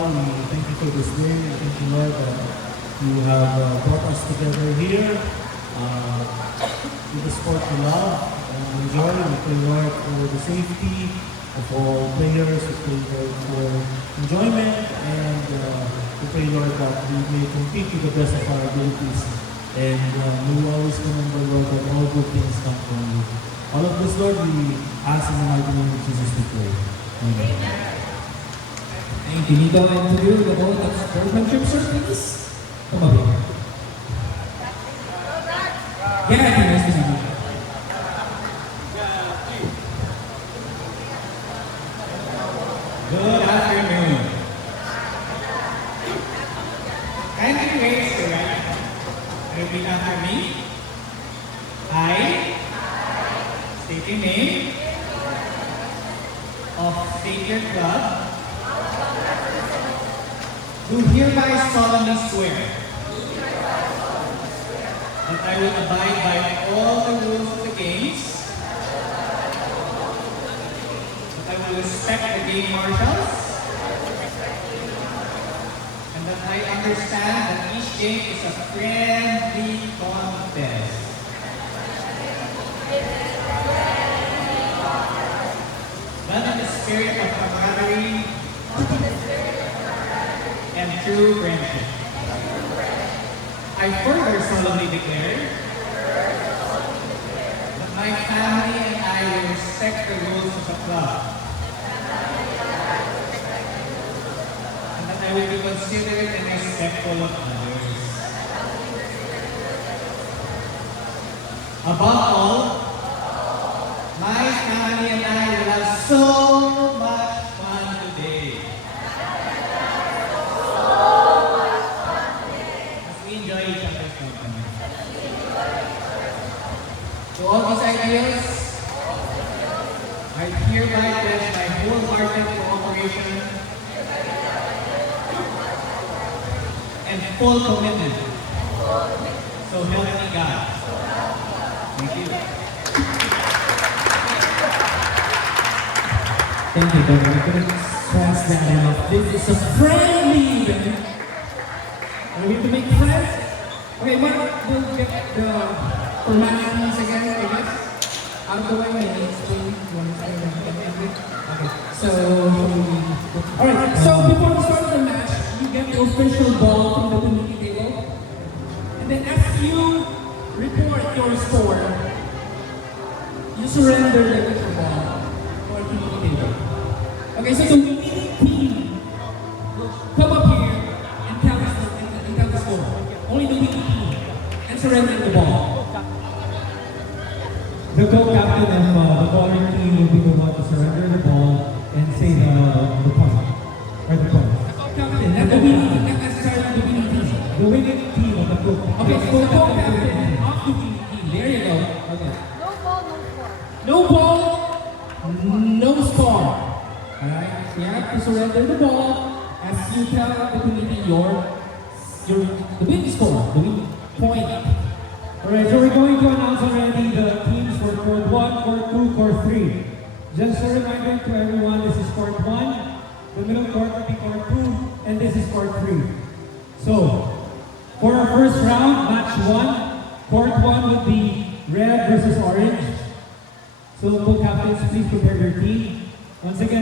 We thank you for this day. Thank you, Lord, that you have brought us together here with the sport we love and enjoy. We pray, Lord, for the safety of all players. We pray, Lord, for enjoyment. And we pray, Lord, that we may compete to the best of our abilities. And we will always remember, Lord, that all good things come from you. All of this, Lord, we ask in the mighty name of Jesus we pray. Amen. Thank you, Nico. And to you, the ball of sportsmanship, sir, please. Come up here. Yeah, I think nice to see you. Good afternoon. Kindly raise your right hand. Repeat after me. I state your name of Sacred Club. Do hereby solemnly swear that I will abide by all the rules of the games, that I will respect the game marshals, and that I understand that each game is a friendly contest. Done in the spirit of camaraderie and true friendship. I further solemnly declare that my family and I will respect the rules of the club, and that I will be considerate and respectful of others. Above all, my family and I will have so much fun today. As we enjoy each other's company. To all these ideals, I hereby pledge my wholehearted cooperation and full commitment. So help me God. Thank you. Thank you, Governor. I couldn't stress that enough. This is a friendly event. Are we to make friends? Okay, we'll get the formalities again, I guess. Out of the way, maybe explain. You want to explain that? Okay, so, alright, so before we start the match, you get the official ball from the committee table. And then as you report your score, you surrender the official ball to our committee table. Okay, so the winning team will come up here and tell the score. Only the winning team. And surrender the ball. The co-captain of the bowling team will be the one to surrender the ball and say the point. Or the point. The co-captain, not the winning team, not necessarily the winning team. The winning team of the co-captain. Okay, so the co-captain of the winning team. There you go. Okay. No ball, no score. Alright? So you have to surrender the ball as you tell the committee the winning score, the winning point. Alright, so we're going to announce already the teams for court 1, court 2, court 3. Just a reminder to everyone, this is court 1, the middle court will be court 2, and this is court 3. So, for our first round, match 1, court 1 would be red versus orange. So, co-captains, please prepare.